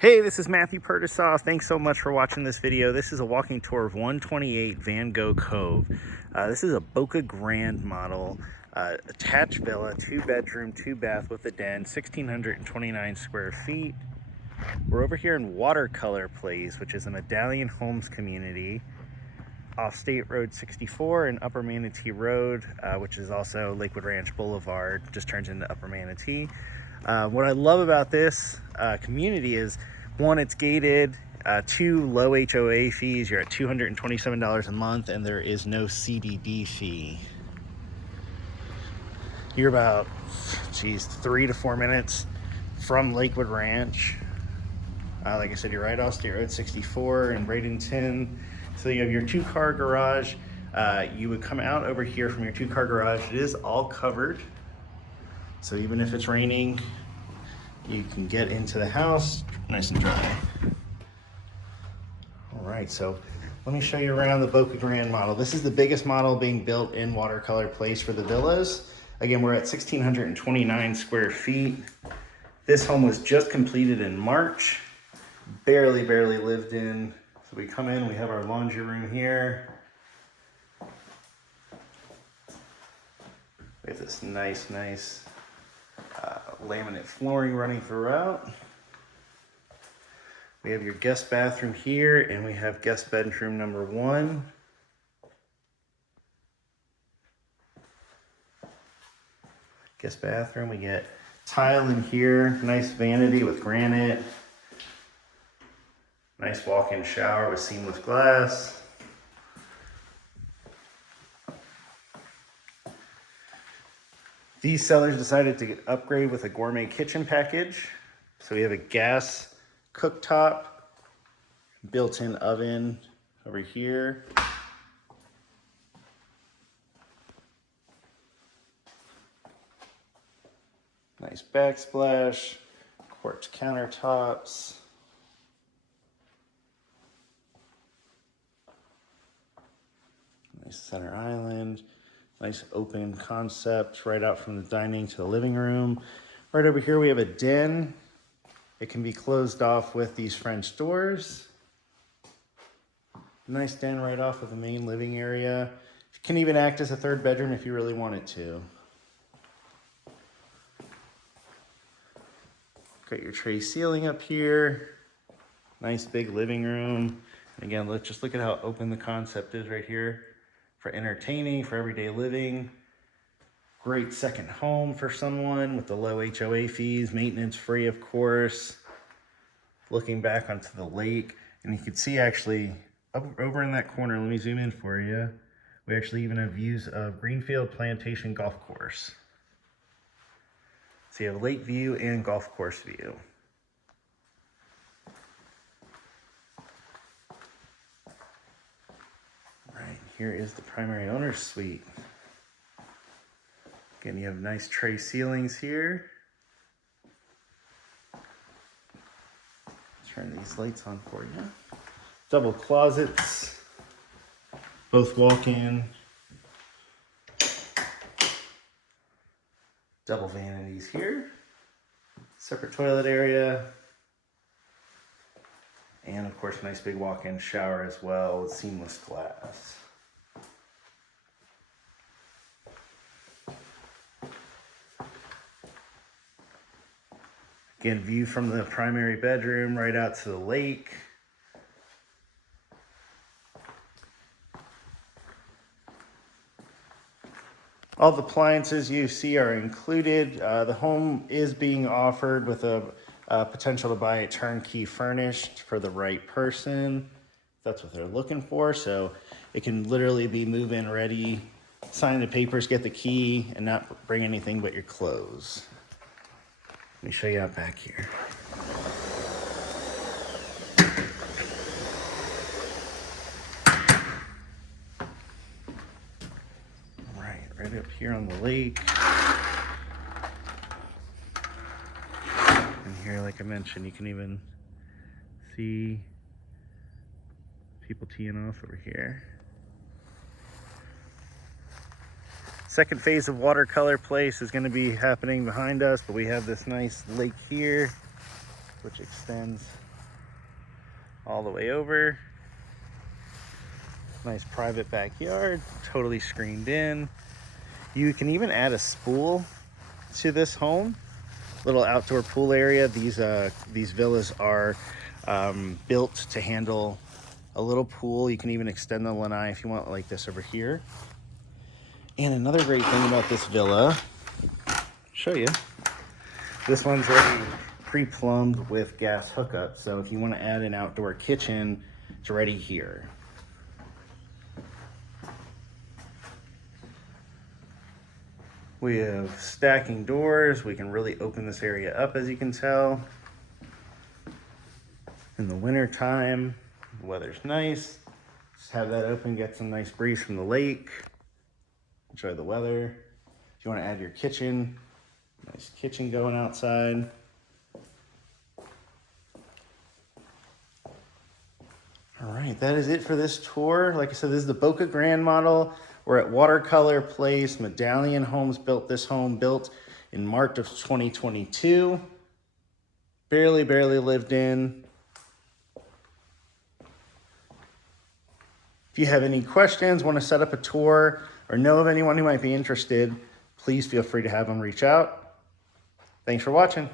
Hey, this is Matthew Pertisaw. Thanks so much for watching this video. This is a walking tour of 128 Gogh Cove. This is a Boca Grande model, attached villa, 2-bedroom, 2-bath with a den, 1,629 square feet. We're over here in Watercolor Place, which is a Medallion Homes community off State Road 64 and Upper Manatee Road, which is also Lakewood Ranch Boulevard, just turns into Upper Manatee. What I love about this community is, one, it's gated, 2, low HOA fees. You're at $227 a month, and there is no CDD fee. You're about, 3 to 4 minutes from Lakewood Ranch. Like I said, you're right off State Road 64 in Bradenton. So you have your 2-car garage. You would come out over here from your 2-car garage. It is all covered. So even if it's raining, you can get into the house nice and dry. All right, so let me show you around the Boca Grande model. This is the biggest model being built in Watercolor Place for the villas. Again, we're at 1,629 square feet. This home was just completed in March. Barely lived in. So we come in, we have our laundry room here. We have this nice laminate flooring running throughout. We have your guest bathroom here, and we have guest bedroom number 1. Guest bathroom, we get tile in here, nice vanity with granite. Nice walk-in shower with seamless glass. These sellers decided to upgrade with a gourmet kitchen package. So we have a gas cooktop, built-in oven over here. Nice backsplash, quartz countertops. Nice center island. Nice open concept right out from the dining to the living room. Right over here we have a den. It can be closed off with these French doors. Nice den right off of the main living area. It can even act as a 3rd bedroom if you really want it to. Got your tray ceiling up here. Nice big living room. And again, let's just look at how open the concept is right here. For entertaining, for everyday living. Great second home for someone with the low HOA fees, maintenance free, of course. Looking back onto the lake, and you can see actually over in that corner, let me zoom in for you. We actually even have views of Greenfield Plantation Golf Course. So you have lake view and golf course view. Here is the primary owner's suite. Again, you have nice tray ceilings here. Turn these lights on for you. Double closets, both walk-in. Double vanities here. Separate toilet area. And of course, nice big walk-in shower as well with seamless glass. Again, view from the primary bedroom right out to the lake. All the appliances you see are included. The home is being offered with a potential to buy it turnkey furnished for the right person. That's what they're looking for. So it can literally be move-in ready, sign the papers, get the key, and not bring anything but your clothes. Let me show you out back here. All right, right up here on the lake. And here, like I mentioned, you can even see people teeing off over here. Second phase of Watercolor Place is going to be happening behind us, but we have this nice lake here, which extends all the way over. Nice private backyard, totally screened in. You can even add a spool to this home. Little outdoor pool area. These villas are built to handle a little pool. You can even extend the lanai if you want, like this over here. And another great thing about this villa, show you, this one's already pre-plumbed with gas hookup. So if you want to add an outdoor kitchen, it's already here. We have stacking doors. We can really open this area up, as you can tell. In the winter time, the weather's nice. Just have that open, get some nice breeze from the lake. Enjoy the weather. If you want to add your kitchen, nice kitchen going outside. All right, that is it for this tour. Like I said, this is the Boca Grande model. We're at Watercolor Place. Medallion Homes built this home, built in March of 2022. Barely lived in. If you have any questions, want to set up a tour, or know of anyone who might be interested, please feel free to have them reach out. Thanks for watching.